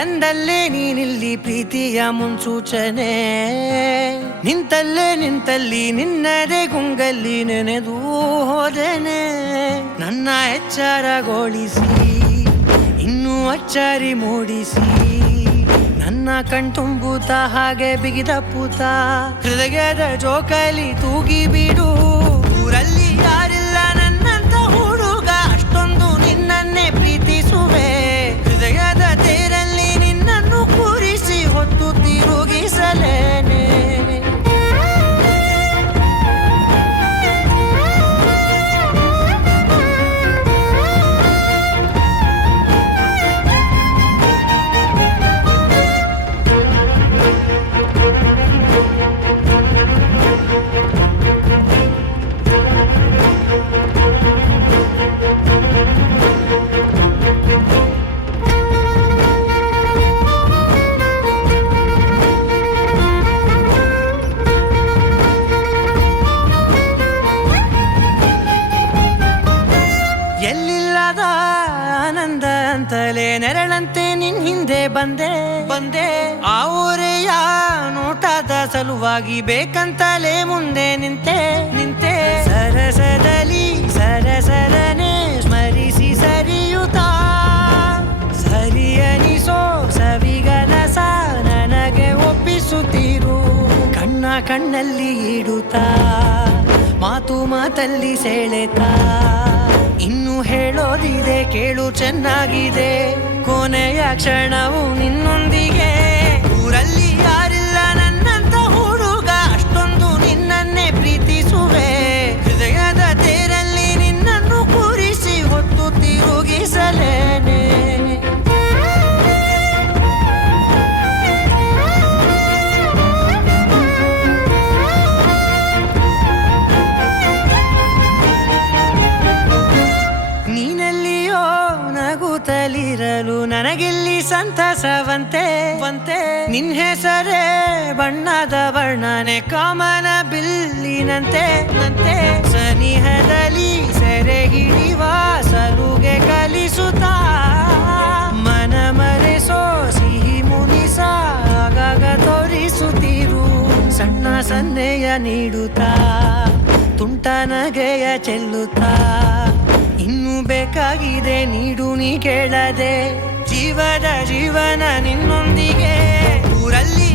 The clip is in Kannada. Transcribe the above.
ಕಂದಲ್ಲೇ ನೀನಿಲ್ಲಿ ಪ್ರೀತಿಯ ಮುನ್ಸೂಚನೆ, ನಿಂತಲ್ಲಿ ನಿನ್ನದೇ ಗುಂಗಲ್ಲಿ ನೆನೆದು ಹೋದೆನೆ. ನನ್ನ ಎಚ್ಚರಗೊಳಿಸಿ ಇನ್ನೂ ಅಚ್ಚರಿ ಮೂಡಿಸಿ, ನನ್ನ ಕಣ್ತುಂಬುತ್ತ ಹಾಗೆ ಬಿಗಿದ ಪೂತ, ಹೃದಯದ ಜೋಕಾಲಿ ತೂಗಿ ಬಿಡು. ಊರಲ್ಲಿ ಯಾರಿಲ್ಲ ನನ್ನಂತ ಹುಡುಗ, ಅಷ್ಟೊಂದು ನಿನ್ನನ್ನೇ ಪ್ರೀತಿಸುವೆ. ಹೃದಯದ ತೇರಲ್ಲಿ ನಿನ್ನನ್ನು ಕೂರಿಸಿ ಹೊತ್ತು ತಿರುಗಿಸಲೇನೆ. ಎಲ್ಲಿಲ್ಲದ ಆನಂದ ಅಂತಲೇ ನೆರಳಂತೆ ನಿನ್ ಹಿಂದೆ ಬಂದೆ. ಆ ಊರೆಯ ನೋಟದ ಸಲುವಾಗಿ ಬೇಕಂತಲೇ ಮುಂದೆ ನಿಂತೆ. ಸರಸದನೆ ಸ್ಮರಿಸಿ ಸರಿಯುತ್ತಾ, ಸರಿಯನಿಸೋ ಸವಿಗನಸ ನನಗೆ ಒಪ್ಪಿಸುತ್ತೀರು. ಕಣ್ಣಲ್ಲಿ ಇಡುತ್ತಾ, ಮಾತಲ್ಲಿ ಸೆಳೆತಾ, ಇನ್ನು ಹೇಳೋದಿದೆ ಕೇಳು ಚೆನ್ನಾಗಿದೆ. ಕೊನೆಯ ಕ್ಷಣವು ನಿನ್ನೊಂದಿಗೆ. ಊರಲ್ಲಿ ಯಾರಿಲ್ಲ ನನ್ನಂತ ಹುಡುಗ, ಅಷ್ಟೊಂದು ನಿನ್ನನ್ನೇ ಪ್ರೀತಿಸುವೆ. ಹೃದಯದ ತೇರಲ್ಲಿ ನಿನ್ನನ್ನು ಕೂರಿಸಿ ಹೊತ್ತು ತಿರುಗಿಸಲೇನೆ. ನೀನೆಲ್ಲಿಯೋ ನಗುತ್ತಲಿರಲು ನನಗಿಲ್ಲಿ ಸಂತಸವಂತೆ. ನಿನ್ ಹೆಸರೇ ಬಣ್ಣದ ವರ್ಣನೆ ಕಾಮನ ಬಿಲ್ಲಿನಂತೆ. ಸನಿಹದಲ್ಲಿ ಸೆರೆ ಹಿಡಿಯುವ ಸಲುಗೆ ಕಲಿಸುತ್ತಾ, ಮನ ಮರೆಸೋ ಸಿಹಿ ಮುನಿಸ ಆಗಾಗ ತೋರಿಸುತ್ತೀರು. ಸಣ್ಣ ಸನ್ನೆಯ ನೀಡುತ್ತಾ, ತುಂಟ ನಗೆಯ ಚೆಲ್ಲುತ್ತಾ, ಇನ್ನು ಬೇಕಾಗಿದೆ ನೀಡು ನೀ ಕೇಳದೆ. ಜೀವನ ನಿನ್ನೊಂದಿಗೆ. ಊರಲ್ಲಿ